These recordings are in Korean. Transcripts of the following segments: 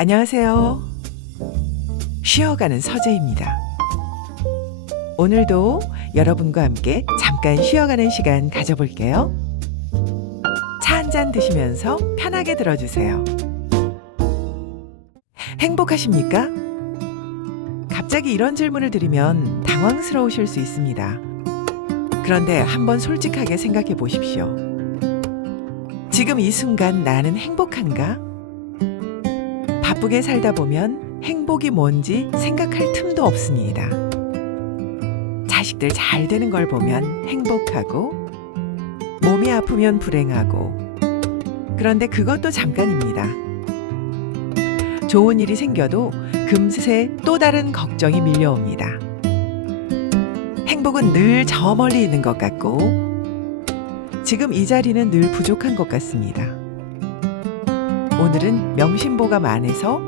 안녕하세요. 쉬어가는 서재입니다. 오늘도 여러분과 함께 잠깐 쉬어가는 시간 가져볼게요. 차 한 잔 드시면서 편하게 들어주세요. 행복하십니까? 갑자기 이런 질문을 드리면 당황스러우실 수 있습니다. 그런데 한번 솔직하게 생각해 보십시오. 지금 이 순간 나는 행복한가? 바쁘게 살다 보면 행복이 뭔지 생각할 틈도 없습니다. 자식들 잘 되는 걸 보면 행복하고, 몸이 아프면 불행하고, 그런데 그것도 잠깐입니다. 좋은 일이 생겨도 금세 또 다른 걱정이 밀려옵니다. 행복은 늘 저 멀리 있는 것 같고, 지금 이 자리는 늘 부족한 것 같습니다. 오늘은 명심보감 안에서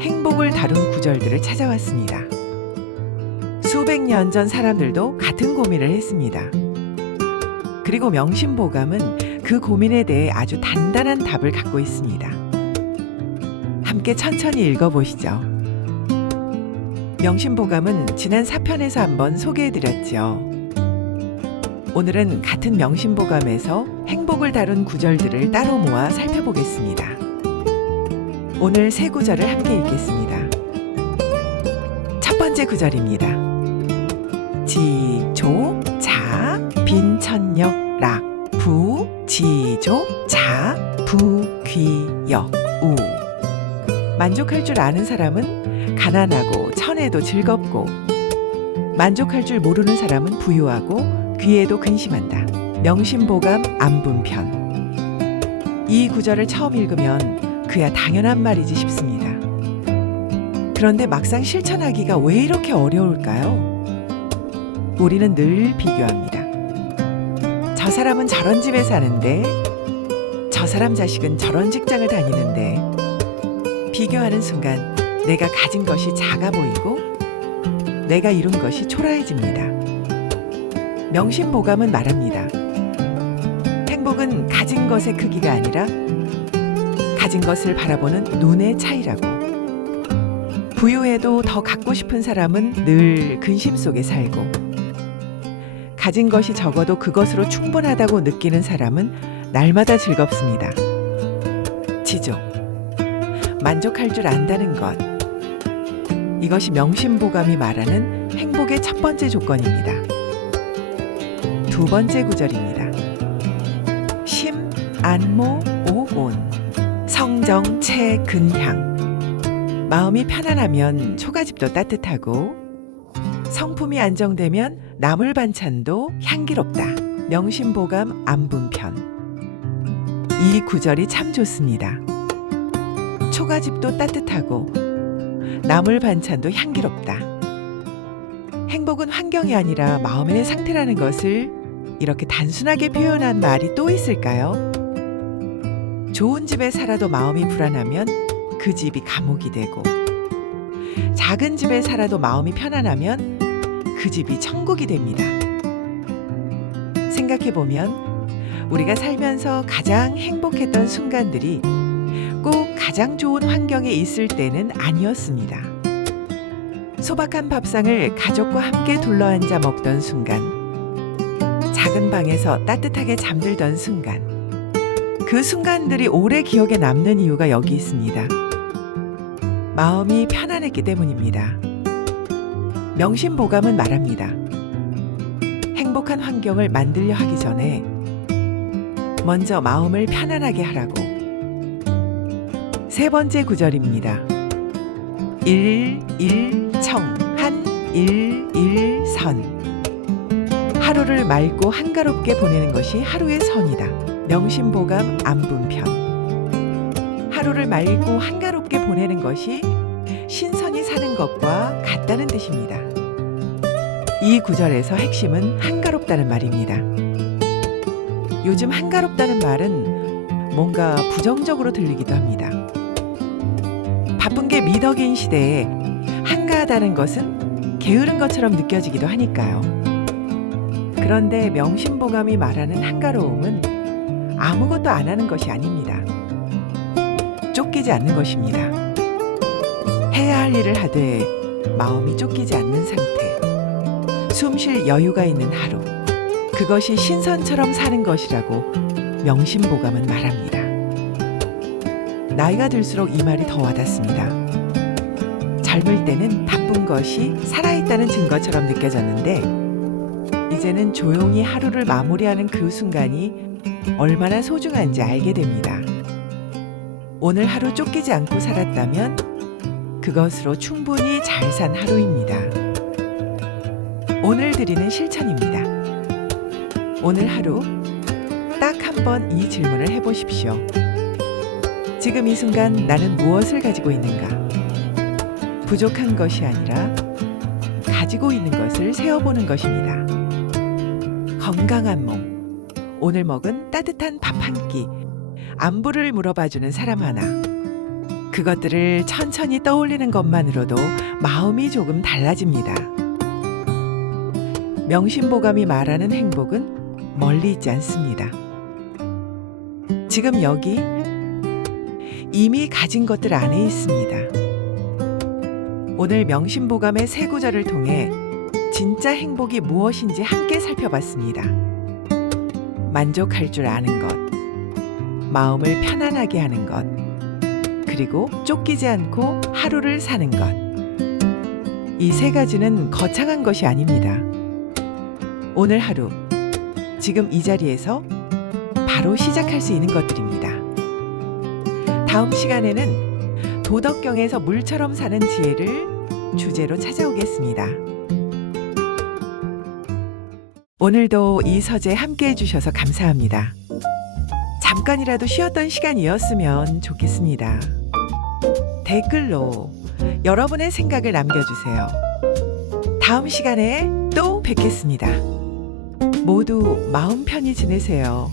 행복을 다룬 구절들을 찾아왔습니다. 수백 년 전 사람들도 같은 고민을 했습니다. 그리고 명심보감은 그 고민에 대해 아주 단단한 답을 갖고 있습니다. 함께 천천히 읽어보시죠. 명심보감은 지난 4편에서 한번 소개해드렸죠. 오늘은 같은 명심보감에서 행복을 다룬 구절들을 따로 모아 살펴보겠습니다. 오늘 세 구절을 함께 읽겠습니다. 첫 번째 구절입니다. 지조, 자, 빈천역, 락, 부, 지조, 자, 부, 귀, 역, 우. 만족할 줄 아는 사람은 가난하고 천에도 즐겁고, 만족할 줄 모르는 사람은 부유하고 귀에도 근심한다. 명심보감 안분편. 이 구절을 처음 읽으면 그야 당연한 말이지 싶습니다. 그런데 막상 실천하기가 왜 이렇게 어려울까요? 우리는 늘 비교합니다. 저 사람은 저런 집에 사는데, 저 사람 자식은 저런 직장을 다니는데, 비교하는 순간 내가 가진 것이 작아 보이고 내가 이룬 것이 초라해집니다. 명심보감은 말합니다. 행복은 가진 것의 크기가 아니라 가진 것을 바라보는 눈의 차이라고. 부유해도 더 갖고 싶은 사람은 늘 근심 속에 살고, 가진 것이 적어도 그것으로 충분하다고 느끼는 사람은 날마다 즐겁습니다. 지조. 만족할 줄 안다는 것. 이것이 명심보감이 말하는 행복의 첫 번째 조건입니다. 두 번째 구절입니다. 심, 안모, 오온. 성정, 채, 근향. 마음이 편안하면 초가집도 따뜻하고, 성품이 안정되면 나물 반찬도 향기롭다. 명심보감 안분편. 이 구절이 참 좋습니다. 초가집도 따뜻하고 나물 반찬도 향기롭다. 행복은 환경이 아니라 마음의 상태라는 것을 이렇게 단순하게 표현한 말이 또 있을까요? 좋은 집에 살아도 마음이 불안하면 그 집이 감옥이 되고, 작은 집에 살아도 마음이 편안하면 그 집이 천국이 됩니다. 생각해보면 우리가 살면서 가장 행복했던 순간들이 꼭 가장 좋은 환경에 있을 때는 아니었습니다. 소박한 밥상을 가족과 함께 둘러앉아 먹던 순간, 작은 방에서 따뜻하게 잠들던 순간, 그 순간들이 오래 기억에 남는 이유가 여기 있습니다. 마음이 편안했기 때문입니다. 명심보감은 말합니다. 행복한 환경을 만들려 하기 전에 먼저 마음을 편안하게 하라고. 세 번째 구절입니다. 일일청, 한일일선. 하루를 맑고 한가롭게 보내는 것이 하루의 선이다. 명심보감 안분편. 하루를 맑고 한가롭게 보내는 것이 신선히 사는 것과 같다는 뜻입니다. 이 구절에서 핵심은 한가롭다는 말입니다. 요즘 한가롭다는 말은 뭔가 부정적으로 들리기도 합니다. 바쁜 게 미덕인 시대에 한가하다는 것은 게으른 것처럼 느껴지기도 하니까요. 그런데 명심보감이 말하는 한가로움은 아무것도 안 하는 것이 아닙니다. 쫓기지 않는 것입니다. 해야 할 일을 하되 마음이 쫓기지 않는 상태. 숨 쉴 여유가 있는 하루. 그것이 신선처럼 사는 것이라고 명심보감은 말합니다. 나이가 들수록 이 말이 더 와닿습니다. 젊을 때는 바쁜 것이 살아있다는 증거처럼 느껴졌는데 이제는 조용히 하루를 마무리하는 그 순간이 얼마나 소중한지 알게 됩니다. 오늘 하루 쫓기지 않고 살았다면 그것으로 충분히 잘 산 하루입니다. 오늘 드리는 실천입니다. 오늘 하루 딱 한 번 이 질문을 해보십시오. 지금 이 순간 나는 무엇을 가지고 있는가? 부족한 것이 아니라 가지고 있는 것을 세어보는 것입니다. 건강한 몸, 오늘 먹은 따뜻한 밥 한 끼, 안부를 물어봐주는 사람 하나. 그것들을 천천히 떠올리는 것만으로도 마음이 조금 달라집니다. 명심보감이 말하는 행복은 멀리 있지 않습니다. 지금 여기 이미 가진 것들 안에 있습니다. 오늘 명심보감의 세 구절을 통해 진짜 행복이 무엇인지 함께 살펴봤습니다. 만족할 줄 아는 것, 마음을 편안하게 하는 것, 그리고 쫓기지 않고 하루를 사는 것. 이 세 가지는 거창한 것이 아닙니다. 오늘 하루, 지금 이 자리에서 바로 시작할 수 있는 것들입니다. 다음 시간에는 도덕경에서 물처럼 사는 지혜를 주제로 찾아오겠습니다. 오늘도 이 서재 함께 해주셔서 감사합니다. 잠깐이라도 쉬었던 시간이었으면 좋겠습니다. 댓글로 여러분의 생각을 남겨주세요. 다음 시간에 또 뵙겠습니다. 모두 마음 편히 지내세요.